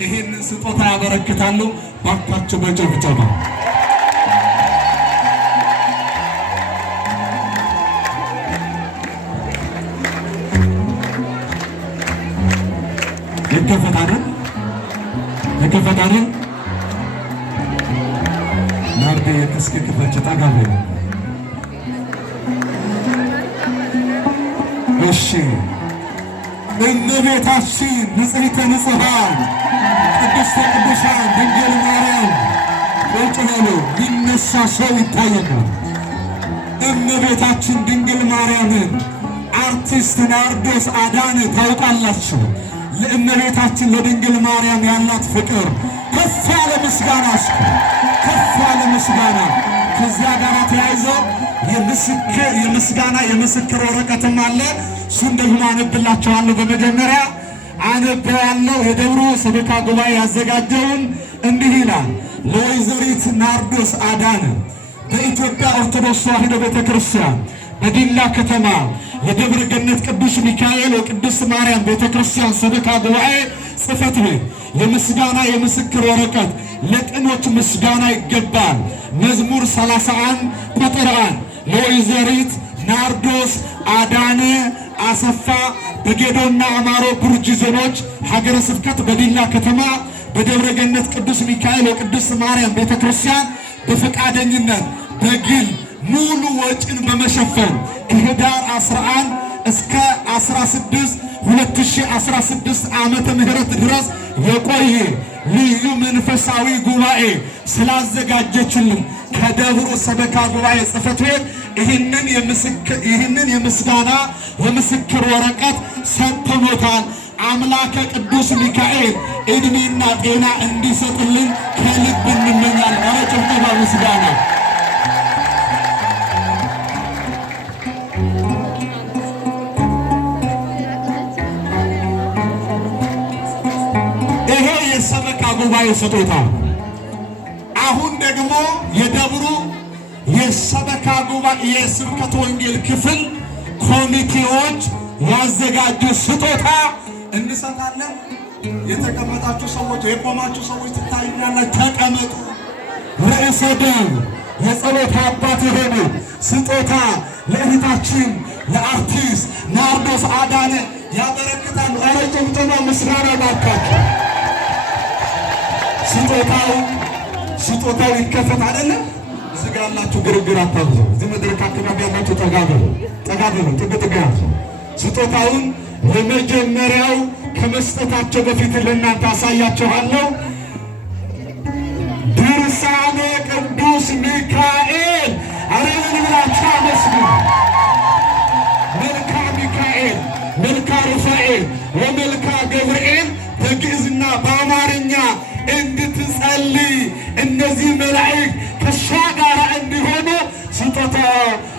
ይህንን ስጦታ ያበረክታሉ። ባካቸው በጭብጨባ ይከፈታል። ናርዲ እስኪ ክፈች ታጋለ። እሺ እመቤታችን ንጽሕተ ንጹሐን ቅድስተ ቅዱሳን ድንግል ማርያም ቁጭ በሉ። ቢነሳ ሰው ይታያል። እመቤታችን ድንግል ማርያምን አርቲስት ናርዶስ አዳነ ታውቃላችሁ። ለእመቤታችን ለድንግል ማርያም ያላት ፍቅር ከፍ ያለ ምስጋና እስከ ከፍ ያለ ምስጋና ከዚያ ጋር ተያይዞ የምስጋና የምስክር ወረቀትም አለ። እሱን ደግሞ አነብላችኋለሁ። በመጀመሪያ አነበዋለሁ። የደብሩ ሰበካ ጉባኤ ያዘጋጀውን እንዲህ ይላል። ለወይዘሪት ናርዶስ አዳነ በኢትዮጵያ ኦርቶዶክስ ተዋሕዶ ቤተክርስቲያን በዲላ ከተማ የደብረ ገነት ቅዱስ ሚካኤል ወቅድስት ማርያም ቤተክርስቲያን ሰበካ ጉባኤ ጽሕፈት ቤት የምስጋና የምስክር ወረቀት ለቅኖች ምስጋና ይገባል። መዝሙር 31 ቁጥር 1 ለወይዘሪት ናርዶስ አዳነ አሰፋ በጌዶና አማሮ ቡርጂ ዞኖች ሀገረ ስብከት በዲላ ከተማ በደብረ ገነት ቅዱስ ሚካኤል ወቅድስት ማርያም ቤተክርስቲያን በፈቃደኝነት በግል ሙሉ ወጪን በመሸፈን ከህዳር 11 እስከ 16 2016 ዓመተ ምህረት ድረስ የቆየ ልዩ መንፈሳዊ ጉባኤ ስላዘጋጀችልን ከደብሩ ሰበካ ጉባኤ ጽሕፈት ቤት ይህንን የምስጋና የምስክር ወረቀት ሰጥተኖታል። አምላከ ቅዱስ ሚካኤል ዕድሜና ጤና እንዲሰጥልን ከልብ እንመኛለን። ኧረ ጭብጨባ ምስጋና። ይሄ የሰበካ ጉባኤ ስጦታ። አሁን ደግሞ የደብሩ የሰበካ ጉባኤ የስብከተ ወንጌል ክፍል ኮሚቴዎች ያዘጋጁ ስጦታ እንሰጣለን። የተቀመጣችሁ ሰዎች የቆማችሁ ሰዎች ትታዩኛላችሁ። ተቀመጡ። ርዕሰ ደብር የጸሎት አባት የሆኑ ስጦታ ለእህታችን ለአርቲስት ናርዶስ አዳነ ያበረክታሉ። ኧረ ጭብጨባ ምስጋና ባካችሁ። ስጦታው ይከፈት አይደለም። እዚህ ጋር ያላችሁ ግርግር አታብዙ። እዚህ መድረክ አካባቢ ያላችሁ ጠጋበሉ ጥግ ስጦታውን የመጀመሪያው ከመስጠታቸው በፊት ለእናንተ አሳያችኋለሁ። ድርሳነ ቅዱስ ሚካኤል አሬን ብላችሁ አመስግኑ። መልካ ሚካኤል፣ መልካ ሩፋኤል ወመልካ ገብርኤል በግዕዝና በአማርኛ እንድትጸልይ እነዚህ መላእክት ከእሷ ጋር እንዲሆኑ ስጦታ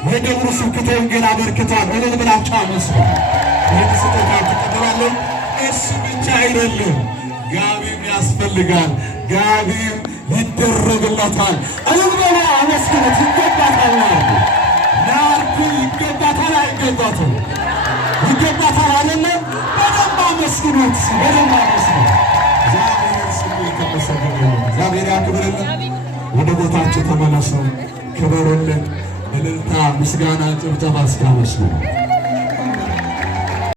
የደብሩ ስብከተ ወንጌል አበርክቷል። እልል ብላችሁ አመስግኑ። ይህ ስጦታ ተቀበላለን። እሱ ብቻ አይደለም፣ ጋቢም ያስፈልጋል። ጋቢም ይደረግለታል። እልል በሉ አመስግኑት። ይገባታል። ናርዲ ይገባታል። አይገባትም? ይገባታል አይደለም? በደንብ አመስግኑት። በደንብ አመስግኑት። እግዚአብሔር ስሙ የተመሰገነ ይሁን። እግዚአብሔር ያክብርልን። ወደ ቦታችሁ ተመለሱ። ክበሩልን። እልልታ፣ ምስጋና፣ ጭብጨባ እስካመስሉ